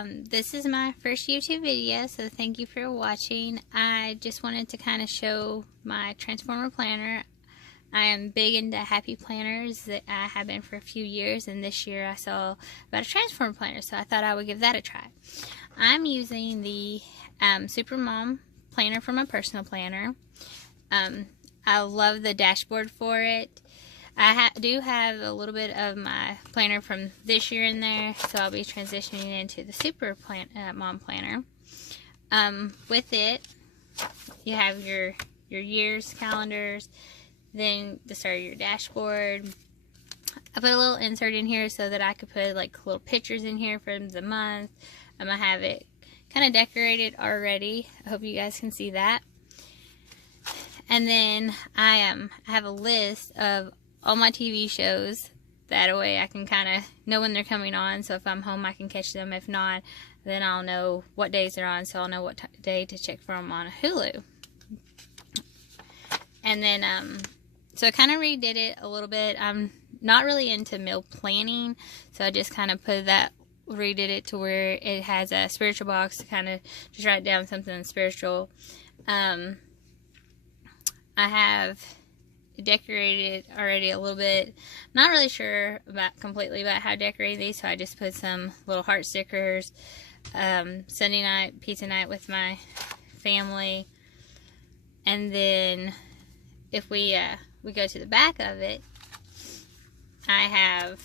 This is my first YouTube video, so thank you for watching. I just wanted to kind of show my transformer planner. I am big into happy planners. That I have been for a few years, and this year I saw about a transformer planner, so I thought I would give that a try. I'm using the Super Mom planner for my personal planner. I love the dashboard for it. I do have a little bit of my planner from this year in there, so I'll be transitioning into the Super Mom planner. With it, you have your years, calendars, then the start of your dashboard. I put a little insert in here so that I could put like little pictures in here from the month. I have it kind of decorated already. I hope you guys can see that. And then I have a list of all my TV shows. That way I can kind of know when they're coming on, so if I'm home I can catch them. If not, then I'll know what days they're on, so I'll know what day to check for them on Hulu. And then so I kind of redid it a little bit. I'm not really into meal planning, so I just kind of redid it to where it has a spiritual box to kind of just write down something spiritual. I have decorated already a little bit. Not really sure completely about how to decorate these, so I just put some little heart stickers. Sunday night, pizza night with my family. And then if we go to the back of it, I have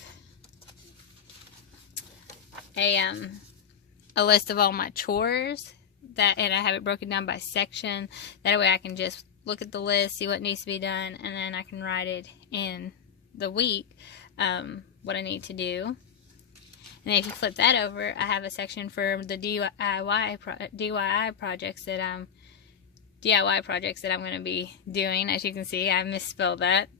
a list of all my chores and I have it broken down by section. That way I can just look at the list, see what needs to be done, and then I can write it in the week, what I need to do. And then if you flip that over, I have a section for the DIY projects that I'm going to be doing. As you can see, I misspelled that.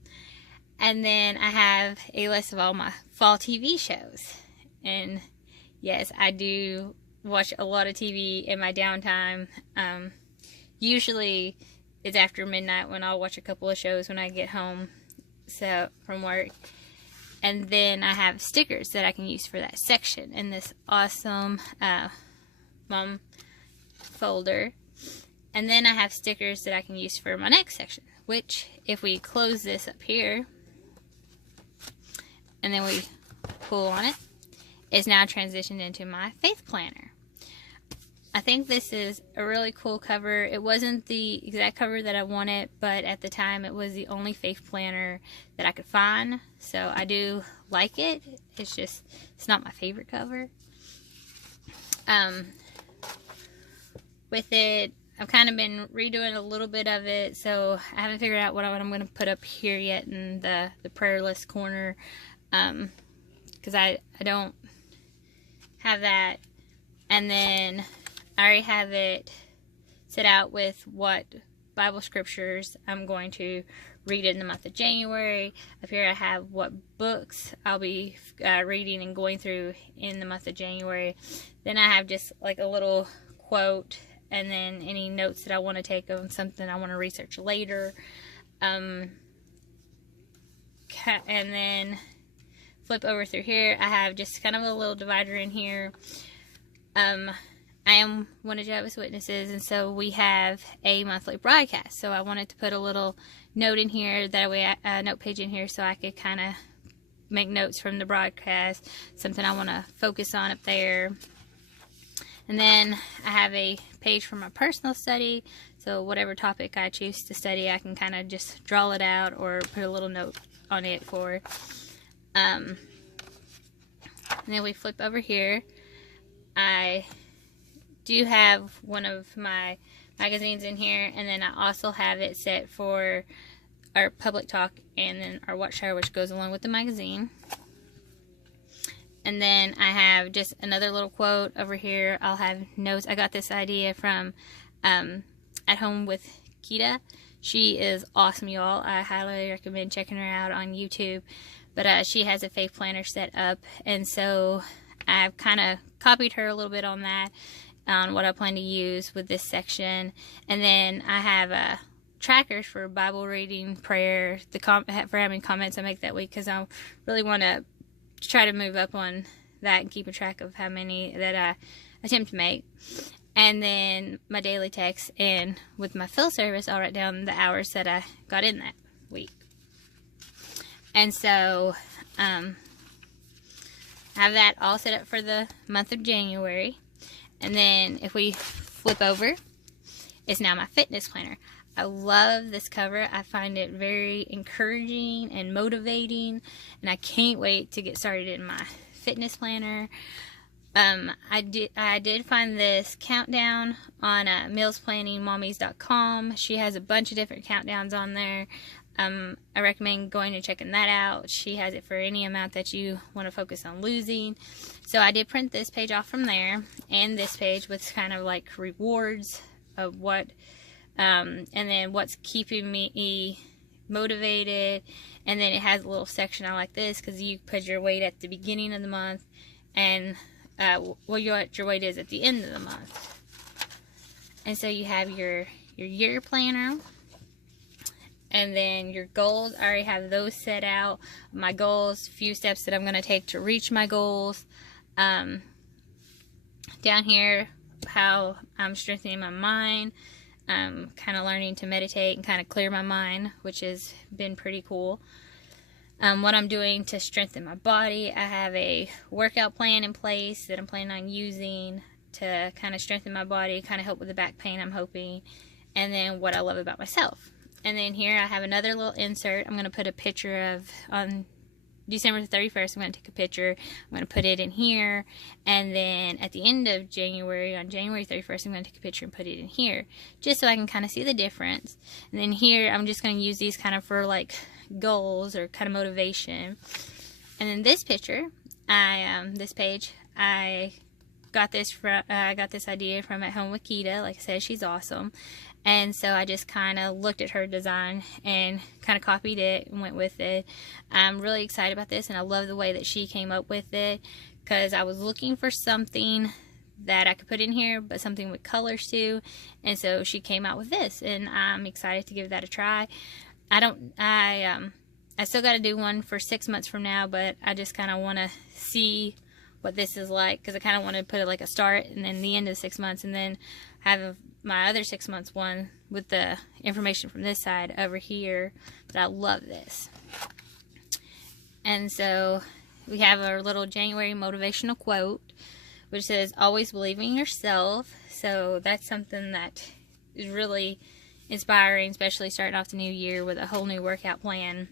And then I have a list of all my fall TV shows. And yes, I do watch a lot of TV in my downtime. Usually it's after midnight when I'll watch a couple of shows when I get home from work. And then I have stickers that I can use for that section in this awesome mom folder. And then I have stickers that I can use for my next section, which if we close this up here and then we pull on it, is now transitioned into my faith planner. I think this is a really cool cover. It wasn't the exact cover that I wanted, but at the time it was the only faith planner that I could find. So I do like it. It's not my favorite cover. With it, I've kind of been redoing a little bit of it, so I haven't figured out what I'm going to put up here yet in the prayer list corner, because I don't have that. And then I already have it set out with what Bible scriptures I'm going to read in the month of January. Up here I have what books I'll be reading and going through in the month of January. Then I have just like a little quote, and then any notes that I want to take on something I want to research later. And then flip over through here, I have just kind of a little divider in here. I am one of Jehovah's Witnesses, and so we have a monthly broadcast. So I wanted to put a little note in here, that way a note page in here, so I could kind of make notes from the broadcast, something I want to focus on up there. And then I have a page for my personal study, so whatever topic I choose to study, I can kind of just draw it out or put a little note on it for. And then we flip over here. I do have one of my magazines in here, and then I also have it set for our public talk and then our Watchtower, which goes along with the magazine. And then I have just another little quote over here. I'll have notes. I got this idea from At Home with Kita. She is awesome, y'all. I highly recommend checking her out on YouTube. But she has a faith planner set up, and so I've kind of copied her a little bit on that, on what I plan to use with this section. And then I have trackers for Bible reading, prayer, for having comments I make that week, because I really want to try to move up on that and keeping track of how many that I attempt to make. And then my daily text, and with my fill service, I'll write down the hours that I got in that week. And so I have that all set up for the month of January. And then if we flip over, it's now my fitness planner. I love this cover. I find it very encouraging and motivating, and I can't wait to get started in my fitness planner. I did find this countdown on mealsplanningmommies.com. She has a bunch of different countdowns on there. I recommend going and checking that out. She has it for any amount that you want to focus on losing. So I did print this page off from there, and this page with kind of like rewards of what, and then what's keeping me motivated. And then it has a little section I like this, because you put your weight at the beginning of the month, and what your weight is at the end of the month. And so you have your year planner, and then your goals. I already have those set out. My goals, few steps that I'm going to take to reach my goals. Down here, how I'm strengthening my mind. Kind of learning to meditate and kind of clear my mind, which has been pretty cool. What I'm doing to strengthen my body. I have a workout plan in place that I'm planning on using to kind of strengthen my body, kind of help with the back pain, I'm hoping. And then what I love about myself. And then here I have another little insert. I'm going to put a picture of, on December 31st, I'm going to take a picture. I'm going to put it in here. And then at the end of January, on January 31st, I'm going to take a picture and put it in here, just so I can kind of see the difference. And then here, I'm just going to use these kind of for like goals or kind of motivation. And then this picture, this page, I got this idea from At Home with Keita. Like I said, she's awesome. And so I just kind of looked at her design and kind of copied it and went with it. I'm really excited about this, and I love the way that she came up with it, because I was looking for something that I could put in here, but something with colors too. And so she came out with this, and I'm excited to give that a try. I still got to do one for 6 months from now, but I just kind of want to see what this is like, because I kind of want to put it like a start and then the end of 6 months, and then have my other 6 months one with the information from this side over here. But I love this. And so we have our little January motivational quote, which says, always believe in yourself. So that's something that is really inspiring, especially starting off the new year with a whole new workout plan.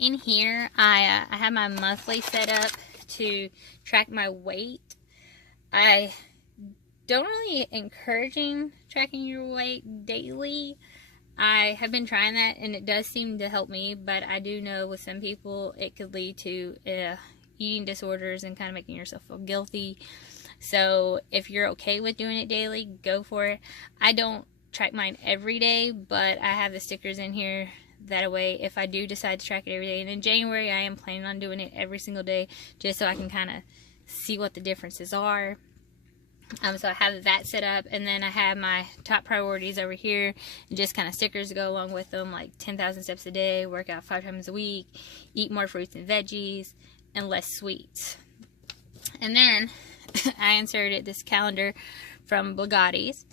In here, I have my monthly set up to track my weight. I don't really encouraging tracking your weight daily. I have been trying that, and it does seem to help me, but I do know with some people it could lead to eating disorders and kind of making yourself feel guilty. So if you're okay with doing it daily, go for it. I don't track mine every day, but I have the stickers in here that way if I do decide to track it every day. And in January, I am planning on doing it every single day, just so I can kind of see what the differences are. So I have that set up, and then I have my top priorities over here, and just kind of stickers to go along with them, like 10,000 steps a day, work out 5 times a week, eat more fruits and veggies, and less sweets. And then I inserted this calendar from Blogatti's.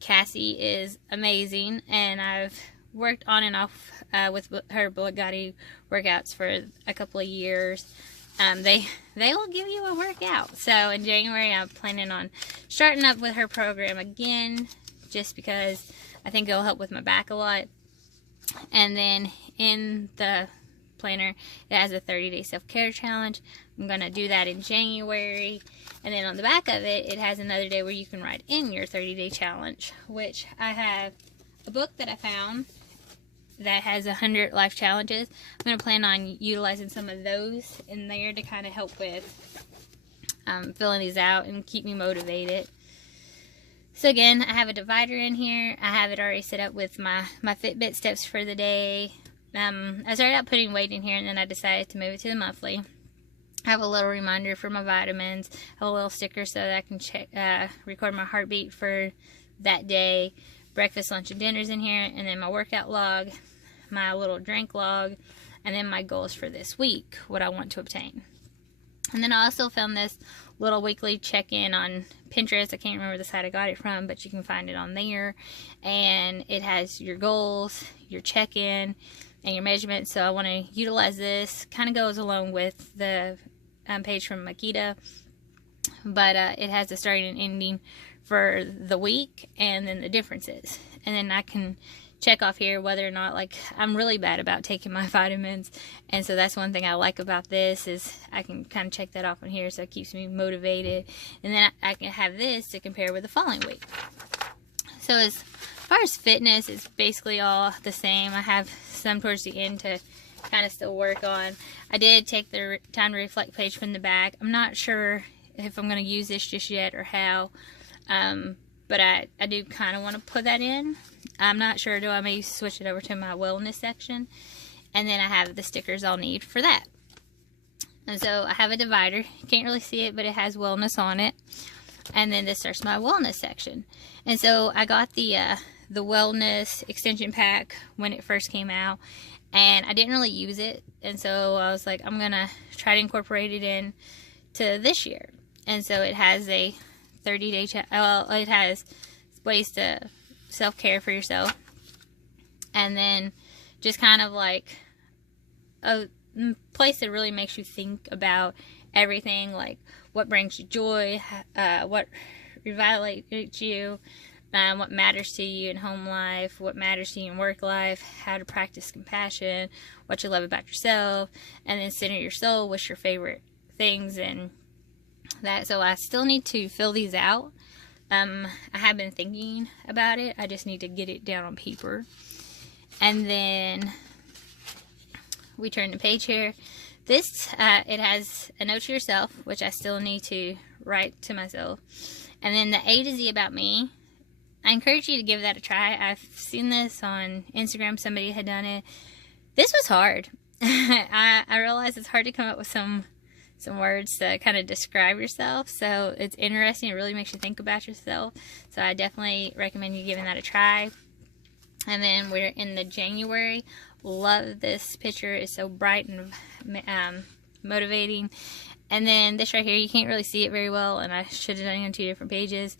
Cassie is amazing, and I've worked on and off with her Blogatti workouts for a couple of years. They will give you a workout. So in January, I'm planning on starting up with her program again, just because I think it'll help with my back a lot. And then in the planner, it has a 30-day self-care challenge. I'm going to do that in January. And then on the back of it, it has another day where you can write in your 30-day challenge, which I have a book that I found that has 100 life challenges. I'm going to plan on utilizing some of those in there to kind of help with filling these out and keep me motivated. So again, I have a divider in here. I have it already set up with my Fitbit steps for the day. I started out putting weight in here, and then I decided to move it to the monthly. I have a little reminder for my vitamins. I have a little sticker so that I can check, record my heartbeat for that day. Breakfast, lunch, and dinner's in here, and then my workout log, my little drink log, and then my goals for this week, what I want to obtain. And then I also found this little weekly check-in on Pinterest. I can't remember the site I got it from, but you can find it on there. And it has your goals, your check-in, and your measurements. So I want to utilize this. Kind of goes along with the page from Makita, but it has the starting and ending for the week, and then the differences. And then I can check off here whether or not, like, I'm really bad about taking my vitamins, and so that's one thing I like about this, is I can kind of check that off on here, so it keeps me motivated. And then I can have this to compare with the following week. So as far as fitness, it's basically all the same. I have some towards the end to kind of still work on. I did take the time to reflect page from the back. I'm not sure if I'm going to use this just yet or how, but I do kind of want to put that in. I'm not sure. Do I may switch it over to my wellness section, and then I have the stickers I'll need for that. And so I have a divider. You can't really see it, but it has wellness on it. And then this starts my wellness section. And so I got the wellness extension pack when it first came out, and I didn't really use it. And so I was like, I'm gonna try to incorporate it in to this year. And so it has a 30-day it has ways to self-care for yourself, and then just kind of like a place that really makes you think about everything, like what brings you joy, what revitalizes you, what matters to you in home life, what matters to you in work life, how to practice compassion, what you love about yourself, and then center your soul, what's your favorite things, and that. So I still need to fill these out. I have been thinking about it. I just need to get it down on paper. And then we turn the page here. This, it has a note to yourself, which I still need to write to myself. And then the A to Z about me. I encourage you to give that a try. I've seen this on Instagram. Somebody had done it. This was hard. I realize it's hard to come up with some words to kind of describe yourself, so it's interesting. It really makes you think about yourself, so I definitely recommend you giving that a try. And then we're in the January. Love this picture. It's so bright and motivating. And then this right here, you can't really see it very well, and I should have done it on 2 different pages,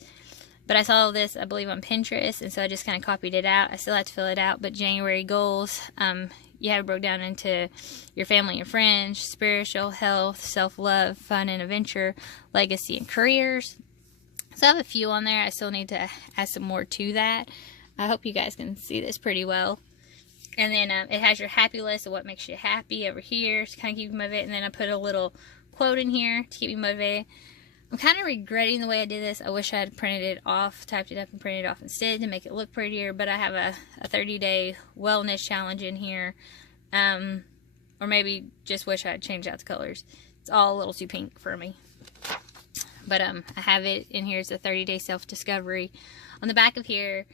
but I saw this, I believe, on Pinterest, and so I just kind of copied it out. I still have to fill it out, but January goals, you have it broke down into your family and friends, spiritual, health, self-love, fun and adventure, legacy, and careers. So I have a few on there. I still need to add some more to that. I hope you guys can see this pretty well. And then it has your happy list of what makes you happy over here to kind of keep you motivated. And then I put a little quote in here to keep you motivated. I'm kind of regretting the way I did this. I wish I had printed it off, typed it up and printed it off instead to make it look prettier, but I have a 30-day wellness challenge in here, or maybe just wish I had changed out the colors. It's all a little too pink for me. But I have it in here. It's a 30-day self-discovery. On the back of here,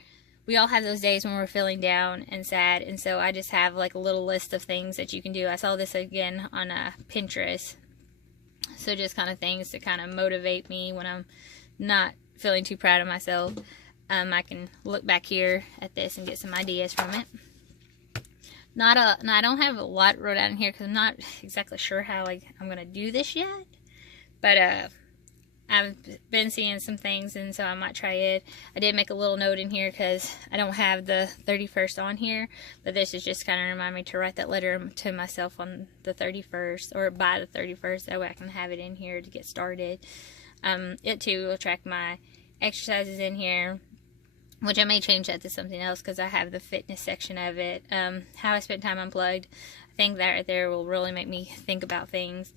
we all have those days when we're feeling down and sad, and so I just have like a little list of things that you can do. I saw this again on Pinterest. So just kind of things to kind of motivate me when I'm not feeling too proud of myself. I can look back here at this and get some ideas from it. Now I don't have a lot wrote out in here because I'm not exactly sure how I'm going to do this yet. But I've been seeing some things, and so I might try it. I did make a little note in here because I don't have the 31st on here, but this is just kind of remind me to write that letter to myself on the 31st, or by the 31st, that way I can have it in here to get started. It too will track my exercises in here, which I may change that to something else because I have the fitness section of it. How I spent time unplugged, I think that right there will really make me think about things.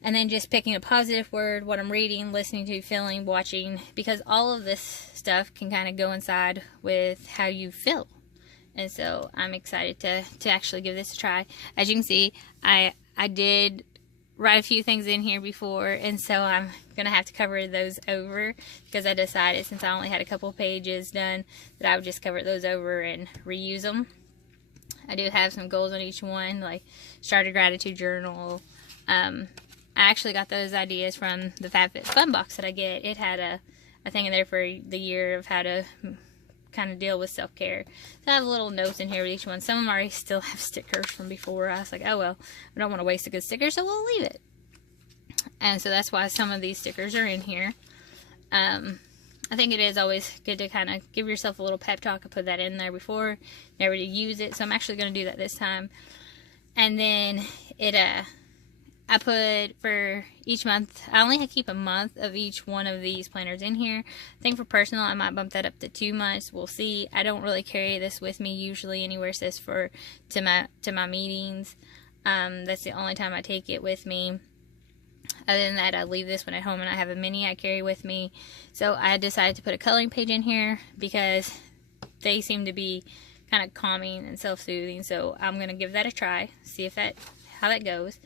And then just picking a positive word, what I'm reading, listening to, feeling, watching, because all of this stuff can kind of go inside with how you feel. And so I'm excited to actually give this a try. As you can see, I did write a few things in here before, and so I'm going to have to cover those over because I decided, since I only had a couple pages done, that I would just cover those over and reuse them. I do have some goals on each one, like start a gratitude journal. I actually got those ideas from the FabFitFun box that I get. It had a thing in there for the year of how to kind of deal with self-care. So I have little notes in here with each one. Some of them already still have stickers from before. I was like, oh well, I don't want to waste a good sticker, so we'll leave it. And so that's why some of these stickers are in here. I think it is always good to kind of give yourself a little pep talk. I put that in there before, never to use it, so I'm actually going to do that this time. And then I put for each month, I only keep a month of each one of these planners in here. I think for personal, I might bump that up to 2 months. We'll see. I don't really carry this with me usually anywhere. It says to my meetings. That's the only time I take it with me. Other than that, I leave this one at home, and I have a mini I carry with me. So I decided to put a coloring page in here because they seem to be kind of calming and self-soothing. So I'm going to give that a try, see how that goes.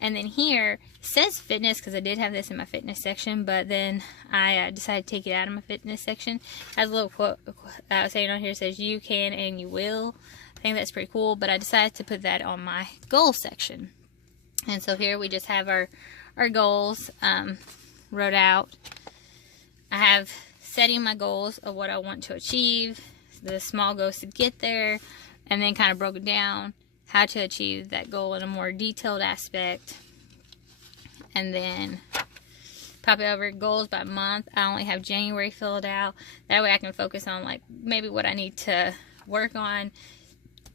And then here, it says fitness because I did have this in my fitness section, but then I decided to take it out of my fitness section. It has a little quote saying on here, says, "You can and you will." I think that's pretty cool, but I decided to put that on my goals section. And so here we just have our goals wrote out. I have setting my goals of what I want to achieve, the small goals to get there, and then kind of broken down how to achieve that goal in a more detailed aspect. And then pop it over goals by month. I only have January filled out. That way I can focus on like maybe what I need to work on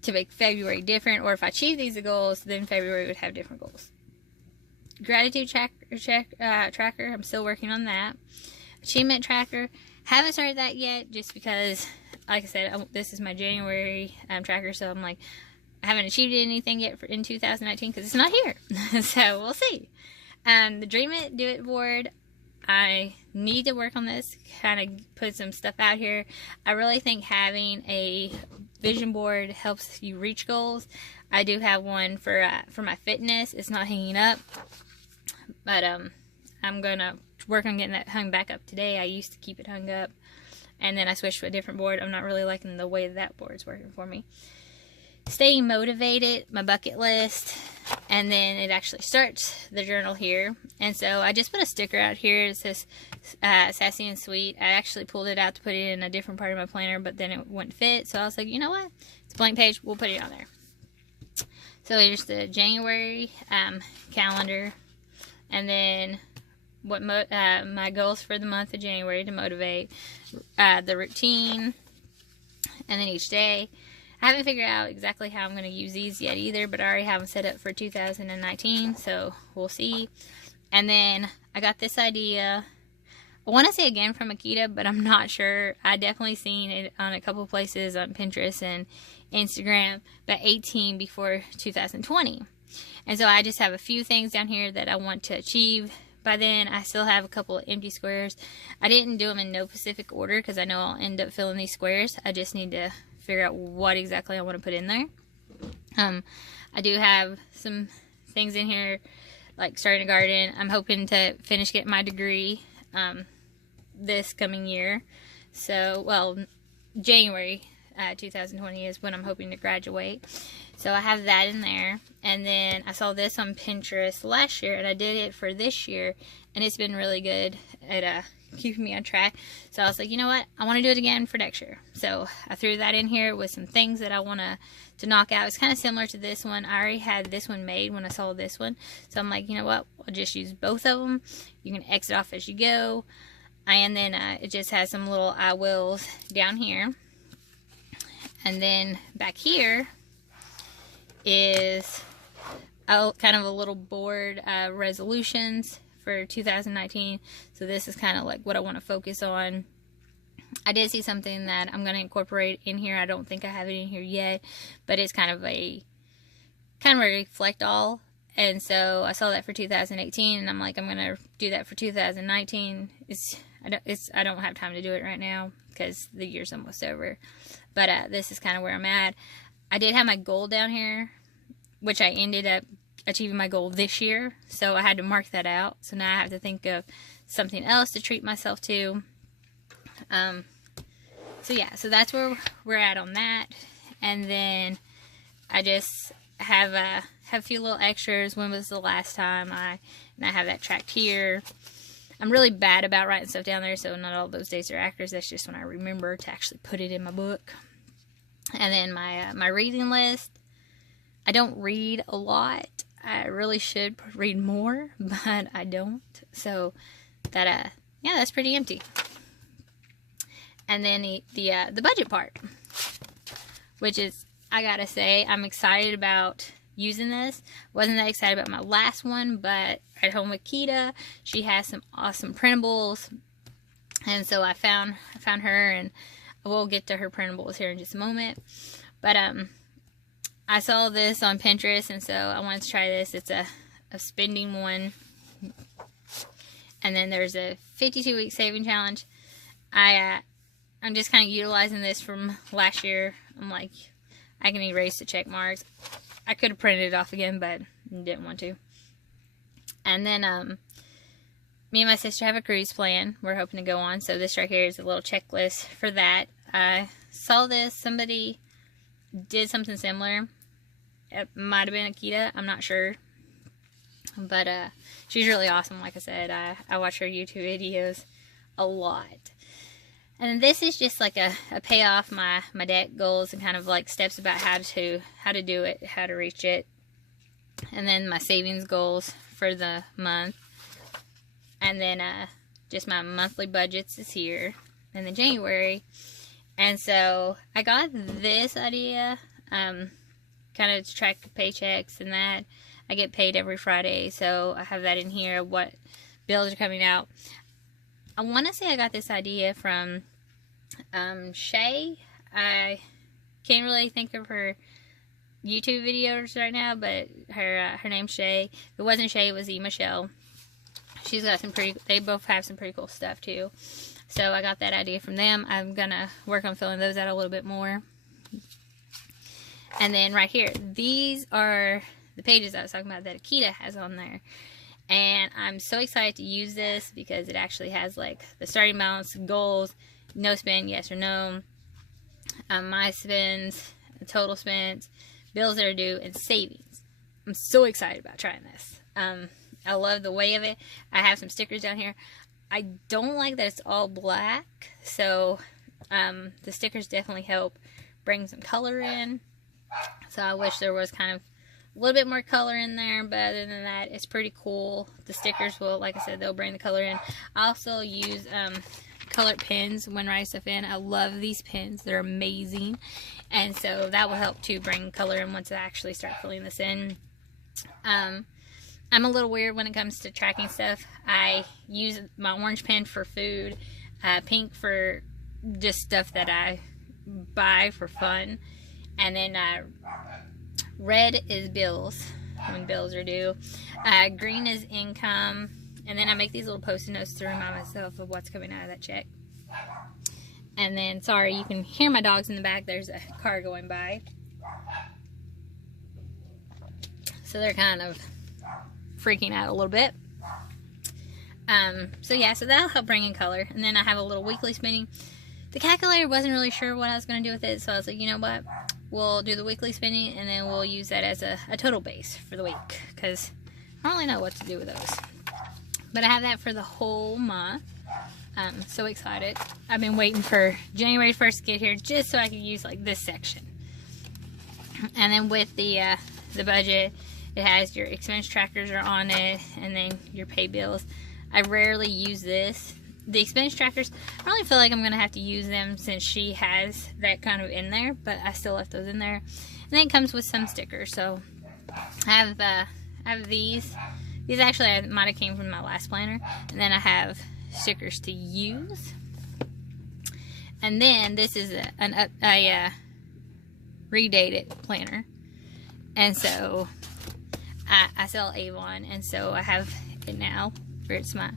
to make February different, or if I achieve these goals, then February would have different goals. Gratitude tracker, I'm still working on that. Achievement tracker, haven't started that yet just because, like I said, this is my January tracker, so I'm like, I haven't achieved anything yet in 2019 because it's not here. So we'll see. The Dream It, Do It board, I need to work on this, kind of put some stuff out here. I really think having a vision board helps you reach goals. I do have one for my fitness. It's not hanging up, but I'm gonna work on getting that hung back up today. I used to keep it hung up, and then I switched to a different board. I'm not really liking the way that board's working for me. Staying motivated, my bucket list, and then it actually starts the journal here. And so I just put a sticker out here. It says Sassy and Sweet. I actually pulled it out to put it in a different part of my planner, but then it wouldn't fit. So I was like, you know what? It's a blank page. We'll put it on there. So here's the January calendar, and then what my goals for the month of January to motivate, the routine, and then each day. I haven't figured out exactly how I'm going to use these yet either, but I already have them set up for 2019, so we'll see. And then I got this idea. I want to say again from Akita, but I'm not sure. I definitely seen it on a couple places on Pinterest and Instagram, but 18 before 2020. And so I just have a few things down here that I want to achieve. By then, I still have a couple of empty squares. I didn't do them in no specific order because I know I'll end up filling these squares. I just need to figure out what exactly I want to put in there. I do have some things in here like starting a garden. I'm hoping to finish getting my degree this coming year. So, well, January 2020 is when I'm hoping to graduate. So I have that in there. And then I saw this on Pinterest last year, and I did it for this year, and it's been really good at keeping me on track. So I was like, you know what? I want to do it again for next year. So I threw that in here with some things that I want to knock out. It's kind of similar to this one. I already had this one made when I saw this one. So I'm like, you know what? I'll just use both of them. You can exit off as you go. And then it just has some little I wills down here. And then back here is kind of a little board resolutions for 2019. So this is kind of like what I want to focus on. I did see something that I'm going to incorporate in here. I don't think I have it in here yet, but it's kind of a reflect all. And so I saw that for 2018, and I'm like, I'm going to do that for 2019. I don't have time to do it right now because the year's almost over. But this is kind of where I'm at. I did have my goal down here, which I ended up achieving my goal this year. So I had to mark that out. So now I have to think of something else to treat myself to. So yeah, so that's where we're at on that. And then I just have a few little extras. When was the last time I have that tracked here. I'm really bad about writing stuff down there, so not all those days are accurate. That's just when I remember to actually put it in my book. And then my reading list. I don't read a lot. I really should read more, but I don't. So that yeah, that's pretty empty. And then the budget part, which is, I gotta say, I'm excited about using this. Wasn't that excited about my last one, but at home with Kita, she has some awesome printables, and so I found her, and we'll get to her printables here in just a moment. But I saw this on Pinterest, and so I wanted to try this. It's a spending one, and then there's a 52-week saving challenge. I'm just kind of utilizing this from last year. I'm like, I can erase the check marks. I could have printed it off again, but didn't want to. And then me and my sister have a cruise plan we're hoping to go on. So this right here is a little checklist for that. I saw this. Somebody did something similar. It might have been Akita. I'm not sure. But she's really awesome. Like I said, I watch her YouTube videos a lot. And this is just like a pay off my debt goals and kind of like steps about how to do it, how to reach it. And then my savings goals for the month. And then just my monthly budgets is here. And then January. And so I got this idea kind of to track the paychecks and that. I get paid every Friday, so I have that in here, what bills are coming out. I want to say I got this idea from Shay. I can't really think of her YouTube videos right now, but her name's Shay. If it wasn't Shay, it was Michelle. She's got some they both have some pretty cool stuff too. So I got that idea from them. I'm gonna work on filling those out a little bit more. And then right here, these are the pages I was talking about that Akita has on there. And I'm so excited to use this because it actually has like the starting balance, goals, no spend, yes or no, my spends, total spends, bills that are due, and savings. I'm so excited about trying this. I love the way of it. I have some stickers down here. I don't like that it's all black, so the stickers definitely help bring some color in. So I wish there was kind of a little bit more color in there, but other than that, it's pretty cool. The stickers will, like I said, they'll bring the color in. I also use colored pens when writing stuff in. I love these pens. They're amazing. And so that will help to bring color in once I actually start filling this in. I'm a little weird when it comes to tracking stuff. I use my orange pen for food, pink for just stuff that I buy for fun, and then red is bills, when bills are due. Green is income, and then I make these little post-it notes to remind myself of what's coming out of that check. And then, sorry, you can hear my dogs in the back. There's a car going by. So they're kind of freaking out a little bit. So yeah, so that'll help bring in color. And then I have a little weekly spending. The calculator wasn't really sure what I was going to do with it, so I was like, you know what? We'll do the weekly spending, and then we'll use that as a total base for the week, because I don't really know what to do with those. But I have that for the whole month. I'm so excited. I've been waiting for January 1st to get here just so I can use like this section. And then with the budget, it has your expense trackers are on it, and then your pay bills. I rarely use this. The expense trackers, I don't really feel like I'm going to have to use them since she has that kind of in there, but I still left those in there. And then it comes with some stickers. So I have these. These actually might have came from my last planner. And then I have stickers to use. And then this is a redated planner. And so I sell Avon, and so I have it now for it's my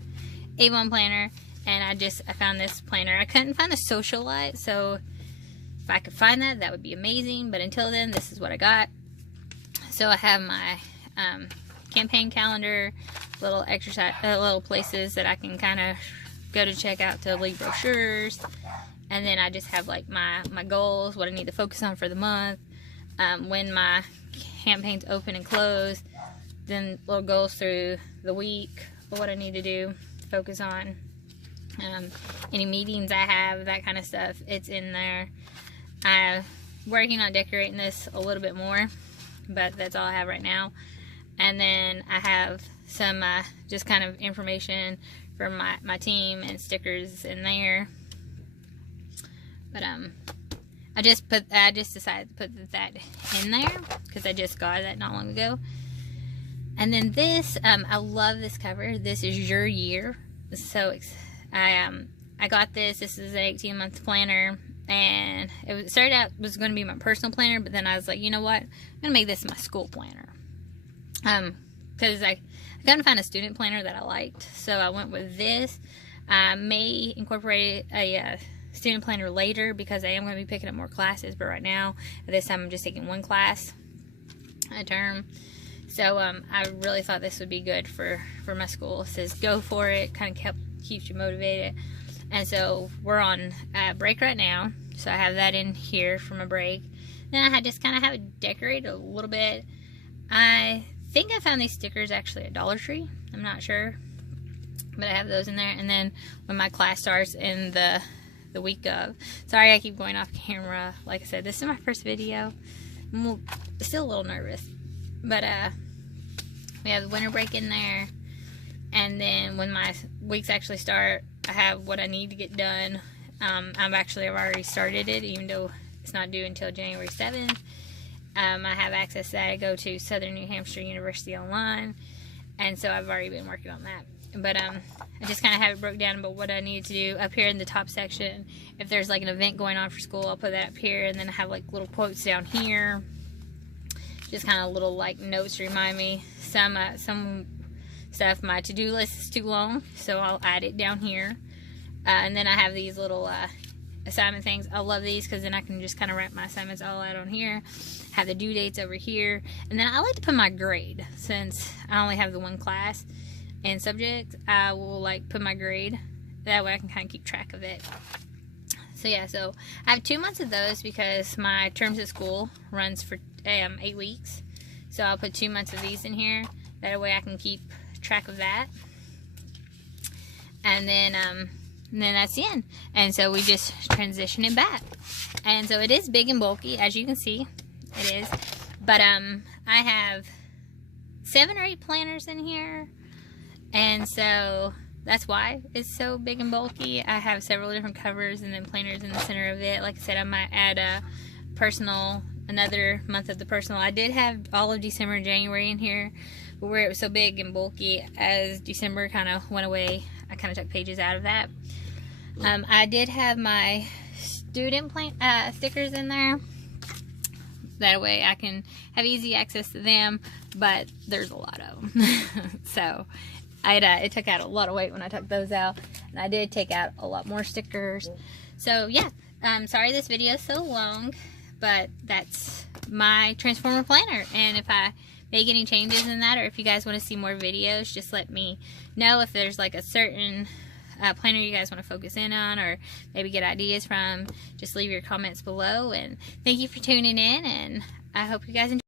Avon planner. And I found this planner. I couldn't find the Socialite, so if I could find that, that would be amazing. But until then, this is what I got. So I have my campaign calendar, little exercise, little places that I can kind of go to check out to leave brochures. And then I just have like my goals, what I need to focus on for the month, when my campaigns open and close, then little goals through the week, what I need to do, focus on. Any meetings I have, that kind of stuff, it's in there. I'm working on decorating this a little bit more, but that's all I have right now. And then I have some just kind of information for my team and stickers in there. But I just decided to put that in there because I just got that not long ago. And then this, I love this cover. This is Your Year. So I got this. This is an 18-month planner, and it started out was going to be my personal planner, but then I was like, you know what? I'm gonna make this my school planner. Because I couldn't find a student planner that I liked, so I went with this. I may incorporate a student planner later because I am going to be picking up more classes, but right now, at this time, I'm just taking one class a term. So I really thought this would be good for my school. It says go for it, kind of keeps you motivated. And so we're on break right now, so I have that in here for my break. Then I just kind of have it decorated a little bit. I think I found these stickers actually at Dollar Tree. I'm not sure, but I have those in there. And then when my class starts in the week of, sorry I keep going off camera. Like I said, this is my first video. I'm still a little nervous, but we have the winter break in there. And then when my weeks actually start, I have what I need to get done. I've already started it, even though it's not due until January 7th. I have access to that. I go to Southern New Hampshire University online, and so I've already been working on that. But I just kind of have it broke down about what I need to do up here in the top section. If there's like an event going on for school, I'll put that up here, and then I have like little quotes down here, just kind of little like notes to remind me. Some stuff, my to-do list is too long, so I'll add it down here. And then I have these little assignment things. I love these because then I can just kind of write my assignments all out on here. Have the due dates over here. And then I like to put my grade. Since I only have the one class and subject, I will like put my grade. That way I can kind of keep track of it. So yeah, so I have 2 months of those because my terms at school runs for 8 weeks. So I'll put 2 months of these in here. That way I can keep track of that. And then that's the end. And so we just transition it back. And so it is big and bulky, as you can see. It is. But I have 7 or 8 planners in here. And so that's why it's so big and bulky. I have several different covers and then planners in the center of it. Like I said, I might add a personal, another month of the personal. I did have all of December and January in here, but where it was so big and bulky, as December kind of went away, I kind of took pages out of that. I did have my student stickers in there. That way I can have easy access to them, but there's a lot of them. So it took out a lot of weight when I took those out, and I did take out a lot more stickers. So yeah, sorry this video is so long, but that's my Transformer planner. And if I make any changes in that, or if you guys want to see more videos, just let me know. If there's like a certain planner you guys want to focus in on, or maybe get ideas from, just leave your comments below. And thank you for tuning in, and I hope you guys enjoy.